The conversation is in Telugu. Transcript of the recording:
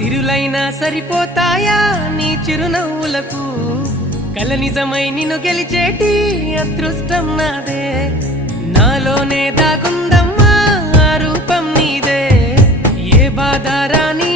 సిరులైనా సరిపోతాయా నీ చిరునవ్వులకు కల నిజమై నిన్ను గెలిచేటి అదృష్టం నాదే నాలోనే దాగుందమ్మా ఆ రూపం నీదే ఏ బాధ రాని